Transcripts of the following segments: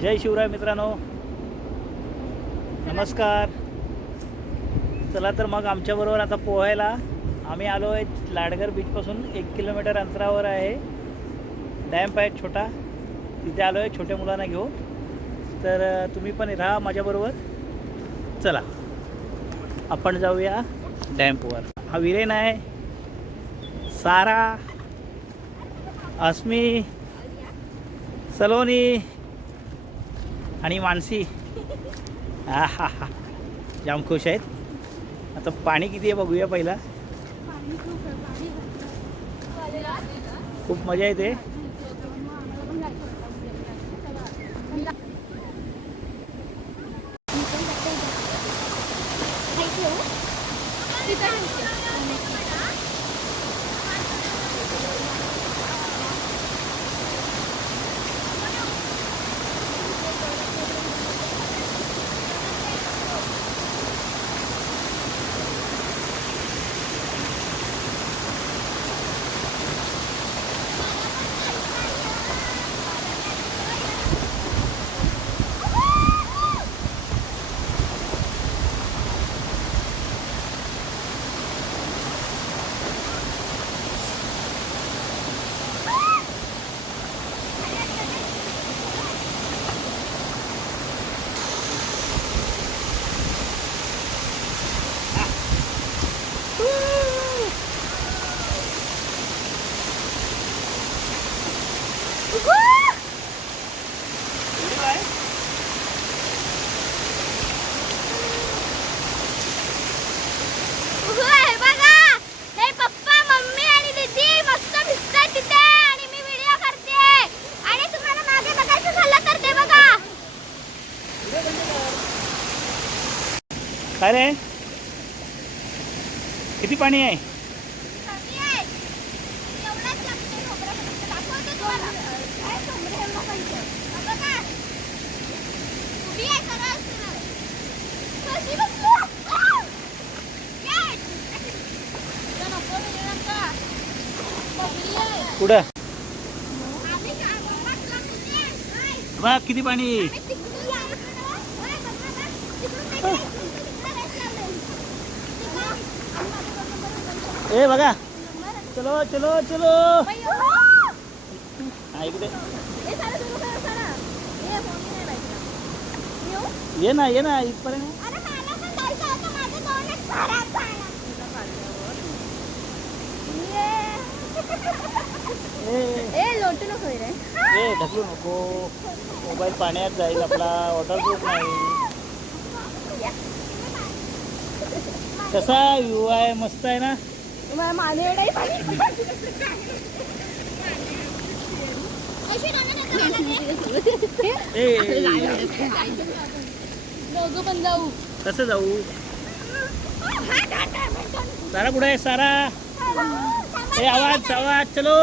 जय शिवराय मित्रांनो. नमस्कार. चला तर मग आमच्याबरोबर आता पोहायला. आम्ही आलो आहे लाडगर बीचपासून एक किलोमीटर अंतरावर आहे. डॅम्प आहे छोटा. तिथे आलो आहे छोट्या मुलांना घेऊन. तर तुम्ही पण राहा माझ्याबरोबर चला. आपण जाऊया डॅम्पवर हा विरेन आहे. सारा अस्मी सलोनी आणि मानसी. हा हा हा जाम खुश आहेत. आता पाणी किती आहे बघूया पहिला. खूप मजा येते. होय, बघा हे पप्पा मम्मी आणि दीदी मस्त भिजतात तिथे आणि मी व्हिडिओ करते आणि तुम्हाला मागे बघायचं झालं तर ते बघा काय रे किती पाणी आहे कमी आहे. एवढंच लागतंय खोबऱ्यामध्ये. दाखवते तुम्हाला. काय खोबरं एवढं पाहिजे? हा बघा. उभी आहे सरळ सरळ. कशी बसली? आह! ये. तुला नको म्हणजे नका. बबली आहे. कुठं काय. बघ किती पाणी आम्ही तिकडून आहे. होय, बघा ना. तिकडून नाही गेलं. तिकडे रस्ता आहे. तिकडं. ए बघा. चलो चलो चलो. लावायचा. येऊ? ये ना ये ना इथपर्यंत. ए. ए लोटू नको रे. ए ढकलू नको. मोबाईल पाण्यात जाईल आपला. वॉटरप्रूफ नाही. कसा व्ह्यू आहे. मस्त आहे ना? मला माने एवढाही पाणी ए दोघं पण जाऊ कसं जाऊ सारा कुठे आहे सारा ए आवाज आवाज चलो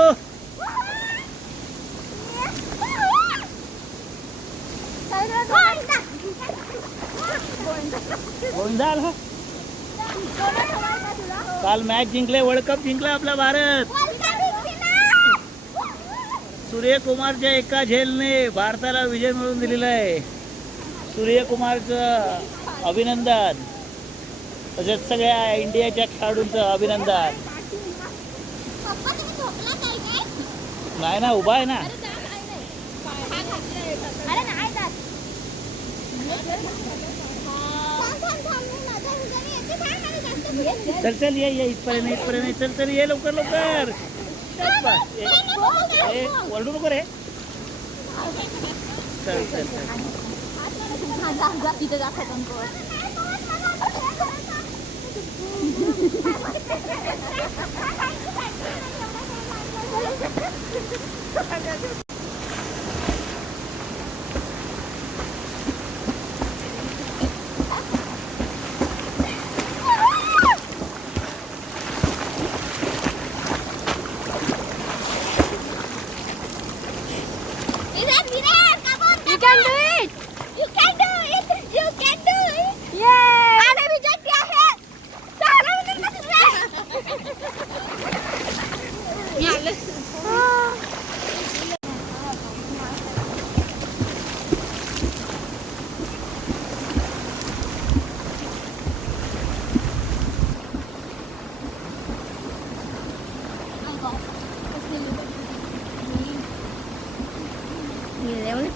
गोविंदा आला काल मॅच जिंकले वर्ल्ड कप जिंकला आपला भारत. सूर्यकुमारच्या एका झेलने भारताला विजय मिळवून दिलेला आहे. सूर्यकुमारचं अभिनंदन. तसेच सगळ्या इंडियाच्या खेळाडूंचं अभिनंदन. नाही ना उभा आहे ना. अरे चल चल ये ये इथपर्यंत इथपर्यंत चल चल ये लवकर लवकर चल बा. ए, ए, ओरडू नको रे चल चल चल Anh.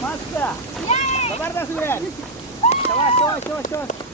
Basta. Yay! Tabarda sudah. Cepat, cepat, cepat, cepat.